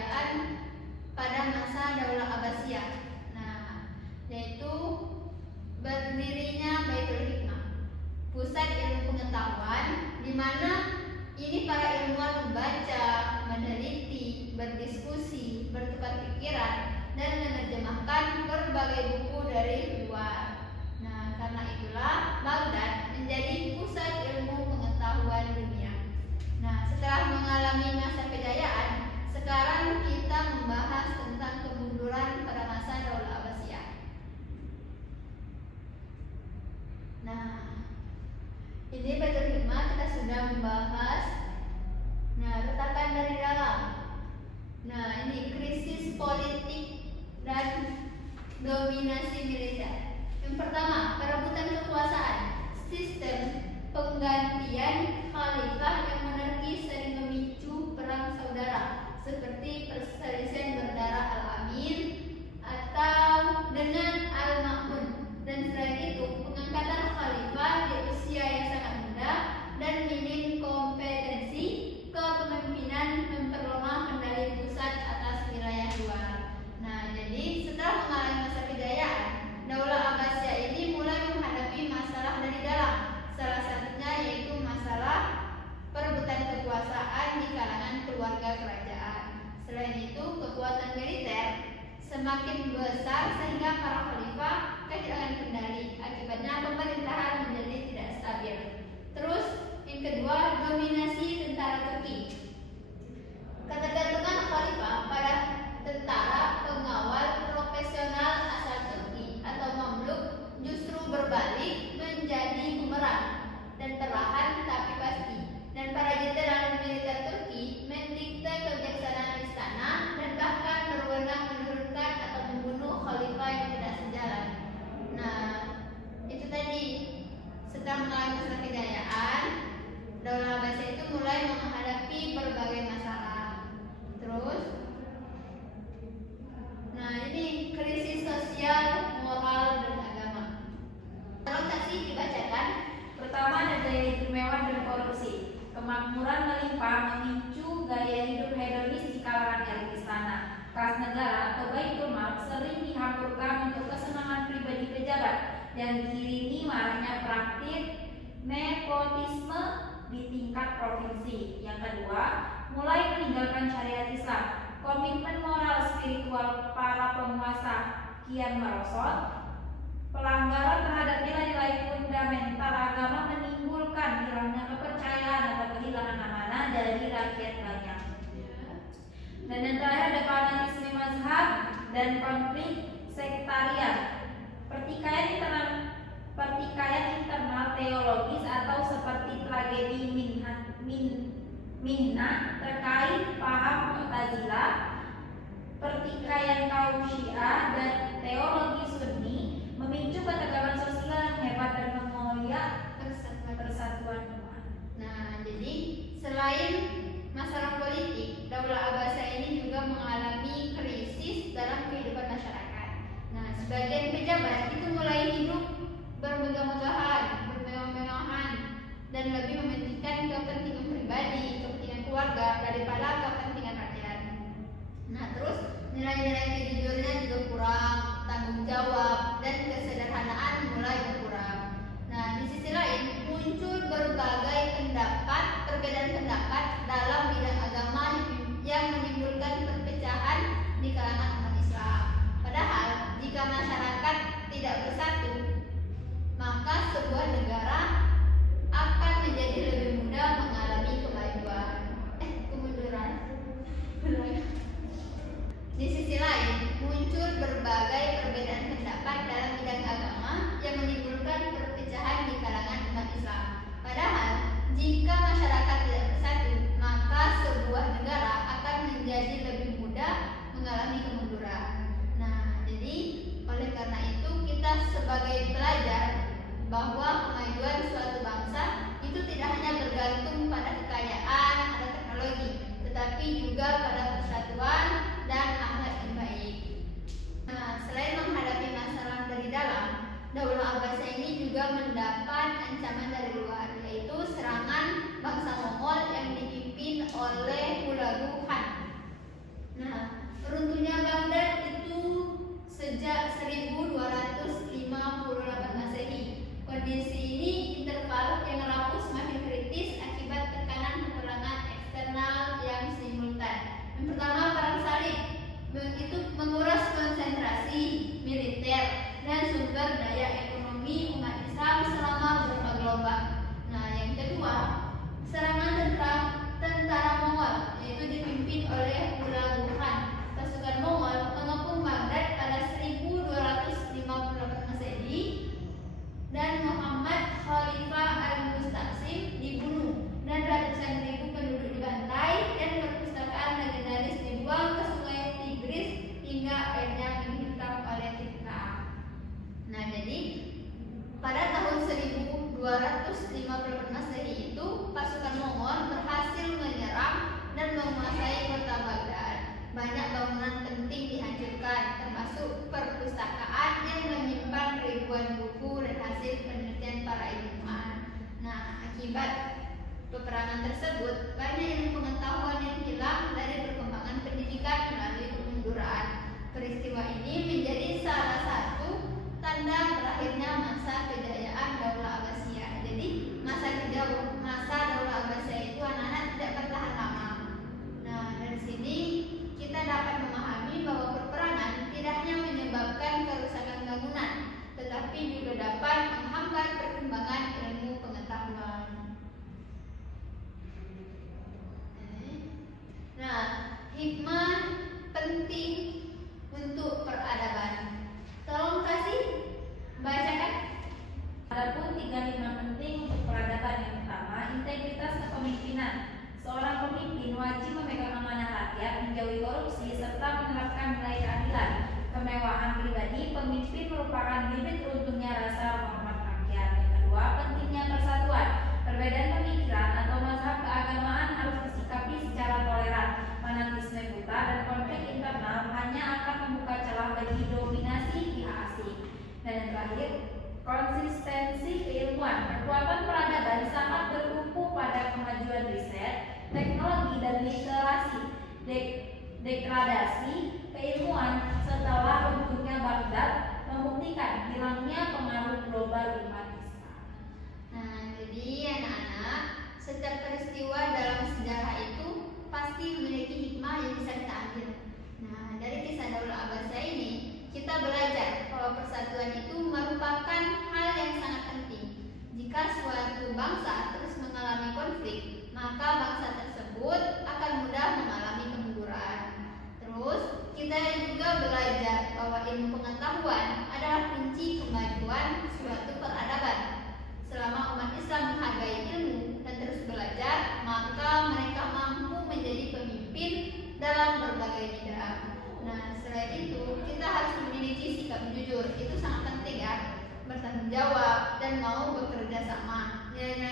kejayaan pada masa Daulah Abbasiyah. Nah, yaitu berdirinya Baitul Hikmah, pusat ilmu pengetahuan di mana ini para ilmuwan membaca, meneliti, berdiskusi, bertukar pikiran, dan menerjemahkan berbagai buku dari luar. Nah, karena itulah Baghdad menjadi pusat ilmu pengetahuan dunia. Nah, setelah mengalami masa kejayaan, sekarang kita membahas tentang kemunduran pada masa Daulah Abbasiyah. Nah, ini Baitul Hikmah kita sudah membahas. Nah, retakan dari dalam. Nah, ini krisis politik dan dominasi militer. Yang pertama, perebutan kekuasaan. Sistem penggantian khalifah yang monarki sering memicu perang saudara seperti perselisihan berdarah Al-Amin atau dengan Al-Ma'mun. Dan selain itu, pengangkatan khalifah di usia yang sangat muda dan minim kompetensi kepemimpinan memperlemah kendali pusat atas wilayah luar. Nah, jadi setelah mengalami masa kejayaan, Daulah Abbasiyah ini mulai menghadapi masalah dari dalam. Salah satunya yaitu masalah perebutan kekuasaan di kalangan keluarga kerajaan. Selain itu, kekuatan militer semakin besar sehingga para khalifah kehilangan kendali. Akibatnya pemerintahan menjadi tidak stabil. Terus yang kedua, dominasi tentara Turki. Ketergantungan khalifah pada tentara pengawal profesional asal Turki atau Mamluk justru berbalik menjadi bumerang dan perlahan tapi pasti. Dan para jenderal militer Turki mendikte kebijaksanaan istana dan bahkan berwenang menurunkan atau membunuh khalifah yang tidak sejalan. Nah, itu tadi. Setelah mengalami masa kejayaan, Daulah Abbasiyah itu mulai menghadapi berbagai masalah. Terus, nah ini krisis sosial, moral, dan agama. Kalau saksi dibacakan. Pertama, ada gaya hidup mewah dan korupsi. Kemakmuran melimpah memicu gaya hidup hedonis di kalangan elit istana. Kas negara atau Baitul Mal sering dihamburkan untuk kesenangan pribadi pejabat dan diiringi maraknya praktik nepotisme di tingkat provinsi. Yang kedua, mulai meninggalkan syariat Islam. Komitmen moral spiritual para penguasa kian merosot. Pelanggaran terhadap nilai-nilai fundamental agama menimbulkan hilangnya kepercayaan atau kehilangan amanah dari rakyat banyak. Dan yang terakhir ada fanatisme mazhab dan konflik sektarian. Pertikaian internal teologis atau seperti tragedi Mihnah terkait paham Mu'tazilah, pertikaian kaum Syiah dan teologi Sunni memicu ketegangan sosial yang hebat dan mengoyak persatuan umat. Nah, jadi selain masalah politik, Daulah Abbasiyah ini juga mengalami krisis dalam kehidupan masyarakat. Nah, sebagian pejabat itu mulai hidup bermegah-megahan, bermewah-mewahan, dan lebih mementingkan kepentingan pribadi, kepentingan keluarga daripada kepentingan rakyat. Nah, terus nilai-nilai kejujurannya juga kurang, tanggung jawab dan kesederhanaan mulai berkurang. Nah, di sisi lain muncul berbagai perbedaan pendapat dalam bidang agama yang menimbulkan perpecahan di kalangan umat Islam. Padahal jika masyarakat tidak bersatu, maka sebuah negara akan menjadi lebih mudah mengalami kemunduran. Di sisi lain, muncul berbagai perbedaan pendapat dalam bidang agama yang menimbulkan perpecahan di kalangan umat Islam. Padahal, jika masyarakat tidak bersatu, maka sebuah negara akan menjadi lebih mudah mengalami kemunduran. Nah, jadi oleh karena itu kita sebagai pelajar bahwa kemajuan suatu bangsa itu tidak hanya bergantung pada kekayaan atau teknologi, tetapi juga pada persatuan dan akhlak yang baik. Nah, selain menghadapi masalah dari dalam, Daulah Abbasiyah ini juga mendapat ancaman dari luar, yaitu serangan bangsa Mongol yang dipimpin oleh Hulagu Khan. Nah, integritas kepemimpinan. Seorang pemimpin wajib memegang amanah rakyat, menjauhi korupsi, serta menerapkan nilai keadilan. Kemewahan pribadi pemimpin merupakan bibit runtuhnya rasa hormat rakyat. Yang kedua, pentingnya persatuan. Perbedaan pemikiran atau mazhab keagamaan harus disikapi secara toleran. Fanatisme buta dan konflik internal hanya akan membuka celah bagi dominasi pihak asing. Dan yang terakhir, konsistensi keilmuan. Kekuatan peradaban sangat bertumpu pada kemajuan riset, teknologi, dan literasi. Degradasi keilmuan setelah runtuhnya Baghdad membuktikan hilangnya pengaruh global umat Islam. Nah, jadi anak-anak, setiap peristiwa dalam sejarah itu pasti memiliki hikmah yang bisa kita ambil. Nah, dari kisah Daul Abbasiyah ini kita belajar bahwa persatuan itu merupakan hal yang sangat penting. Jika suatu bangsa terus mengalami konflik, maka bangsa tersebut akan mudah mengalami kemunduran. Terus, kita juga belajar bahwa ilmu pengetahuan adalah kunci kemajuan suatu peradaban. Selama umat Islam menghargai ilmu dan terus belajar, maka mereka mampu menjadi pemimpin dalam berbagai bidang. Nah, selain itu, kita harus memiliki sikap jujur. Itu sangat penting ya. Bertanggung jawab dan mau bekerja sama. Nilai-nilai